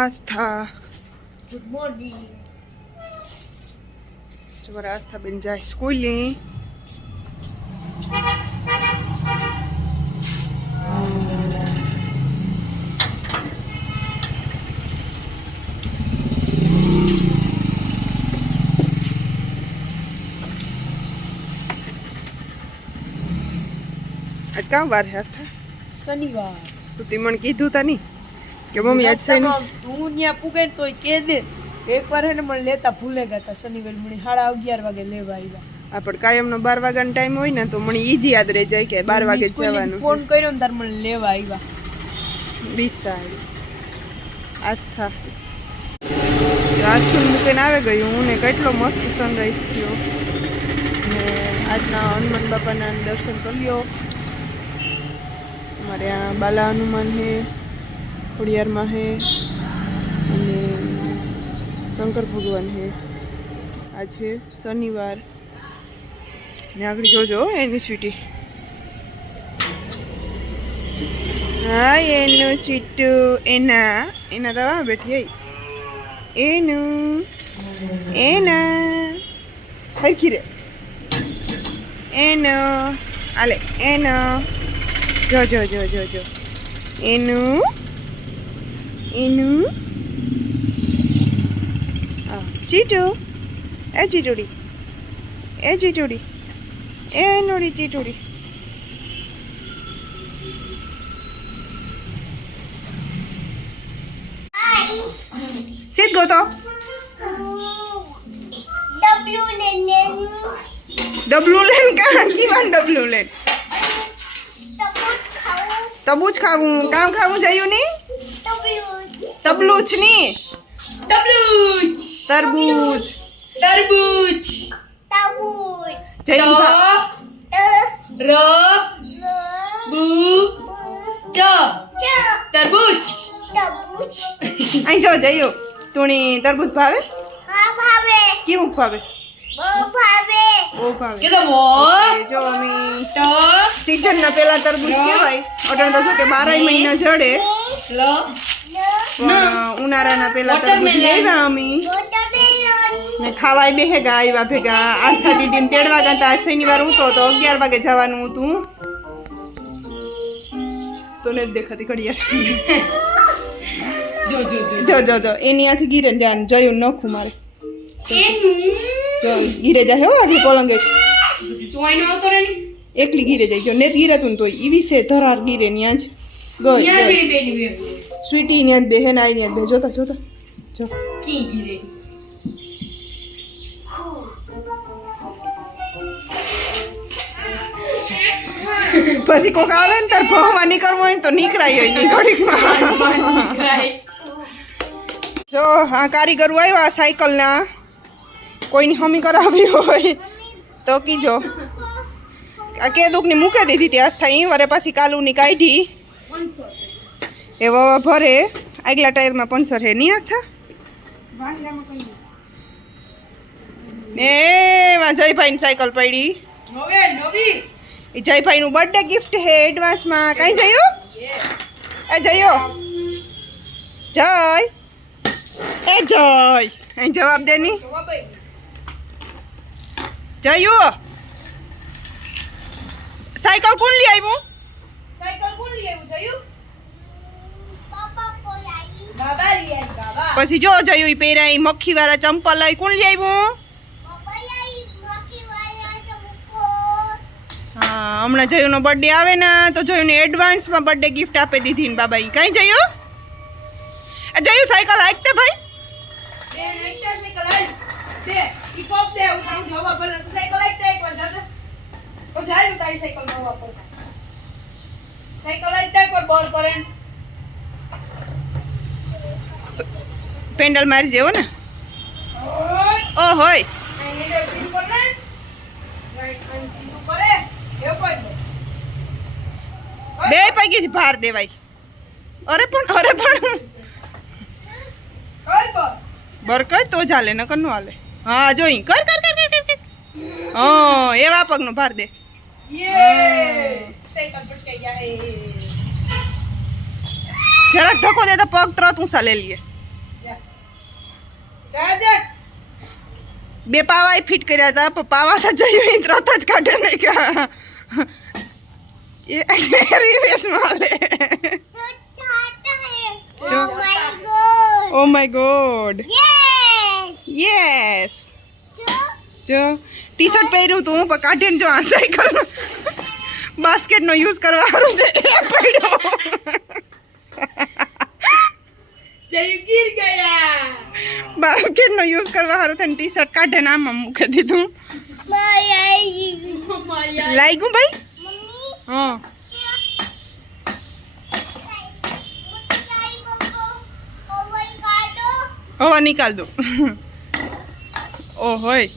આસ્થા good morning. તમારા આસ્થા બેન જાય સ્કૂલે. આજ કામ વાર હે આસ્થા? શનિવાર. તો તે મને કીધું તા નહીં કે મમ્મી આજ છે ને હું ત્યાં પૂગે તો કે દે એકવાર હે ને મને લેતા ભૂલે ગયા હતા. શનિવાર મને 11:30 વાગે લેવા આવ્યા. આ પણ કાયમનો 12 વાગ્યાનો ટાઈમ હોય ને તો મને ઈજી યાદ રહી જાય કે 12 વાગે જવાનું. ફોન કર્યો ને તાર મને લેવા આવ્યા. વિશાલ આસ્થા રાજકોટ મૂકીને આવે ગયું હું ને કેટલો મસ્ત સનરાઈઝ થયો ને આજના હનુમાન બાપાના દર્શન કરી લ્યો. અમારે આ બાલા હનુમાન હે, ખોડિયારમાં હે અને શંકર ભગવાન હે. આજ છે શનિવાર ને આગળ જોજો એની સ્વીટી. હા એનું ચીટુ એના તો બેઠી એના હરખી રે એનો આલે એનો જો જો જો જો જો એનું ચીટુ એ ચીટુડી એ નોડી ચીટુડી. Sit go to. W len kan જીવન W len. તબૂચ ખાવું કામ ખાવું જયું ની તબલુચ ની તરબૂચ જયું તરબૂચ. અહીં જો જયું તુણી તરબૂચ ભાવે? કેવું ભાવે? બહુ ભાવે. જો મી સીઝન ના પેલા તરબૂચ કહેવાય. અટણ તો કે 12 મહિના જડે પણ ઉનાળાના પેલા તરબૂચ લેવા અમી ને ખાવાય બેહેગા આવ્યા ભેગા. આસ્થા દીદીને તેડવા ગયા તા. શનિવાર હું તો 11 વાગે જવાનું હતું તો ને દેખાતી ઘડિયાળ. જો એની આથી ગીરે ધ્યાન જયું નખું મારે જો ગીરે જાય હો આટલી પલંગે એકલી ગીરે જાય જો નેત ગીરે તું તો ઈવી છે ધરાર ગીરે ન્યા જ ગઈ સ્વીટી ન્યા જ બેહે ના ન્યા જ બે જોતા જો પછી કોક આવે ને તાર ભણવા નીકળવું હોય ને તો નીકળાય હોય નહીં ઘડીકમાં. જો હા કારીગરો આવ્યા સાયકલના કોઈની હમી કરાવી હોય તો કીજો. આ કેદુકની મૂકી દીધી હતી આસ્થા અહીં વરે પાછી કાલુની કાઢી એ ભરે આગલા ટાયરમાં પંચર હે નહીં આસ્થા ને એમાં જયભાઈની સાયકલ પડી. એ જયભાઈનું બર્થડે ગિફ્ટ હે એડવાન્સમાં. કઈ જયું એ જયો જય એ જય અહીં જવાબ દે ની જયું સાયકલ કોણ લઈ આવ્યું? પછી જો જયું પહેરાય મક્ખી વાળા ચંપલ લઈ કોણ લઈ આવ્યું? હા હમણાં જયુનો બર્થડે આવે ને તો જયુને એડવાન્સમાં બર્થડે ગિફ્ટ આપી દીધી ને બાબા. કઈ જયું જયું સાયકલ હાંકતે ભાઈ પેન્ડલ મારી જેવો ને ઓ હોય બે પૈકી ભાર દેવાય. અરે પણ બરકર તો ચાલે નકર નો હાલે. હા જોઈ કર એવા પગનો ભાર દે. જરાક ધક્કો દે તો પગ તરત ઊંચા લઈ લઈએ. બે પાવા ફિટ કર્યા હતા પણ પાવા તો જઈ તરત જ કાઢે નહીં કે રિવેસ માલે ઓ માય ગોડ યસ જો ટી શર્ટ પહેર્યું તું પણ કાઢીને જો આ સાયકલ બાસ્કેટ નો યુઝ કરવા હારું દે પડ્યો ગીર ગયા બાસ્કેટ નો યુઝ કરવા હારું થઈને ટી શર્ટ કાઢે ને આમાં મૂકી દીધું લાગ્યું ભાઈ હા હવા નિકાલ દો ઓ હોય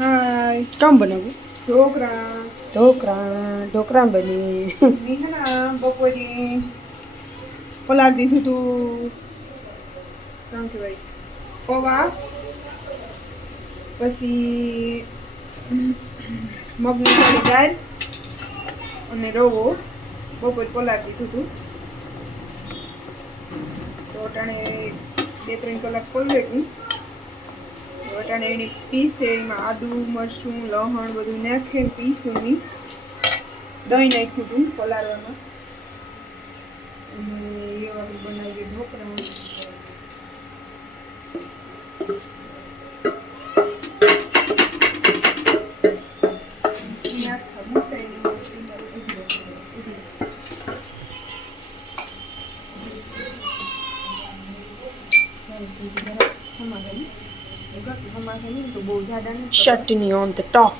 હાય કામ બનાવ્યું ઢોકળા ઢોકળા બની નિહાના બપોરે પલાળ દીધું તું કામ કહેવાય પૌવા પછી મગની થોડી દાળ અને રવો બપોરે પલાળ દીધું તું તો અટાણે 2-3 કલાક પલળ્યું વટાણે એને પીસે એમાં આદુ મરચું લસણ બધું નાખીને પીસું ની દહીં નાખ્યું હતું પલાળવામાં અને એવા બનાવી dhokla chutney on the top.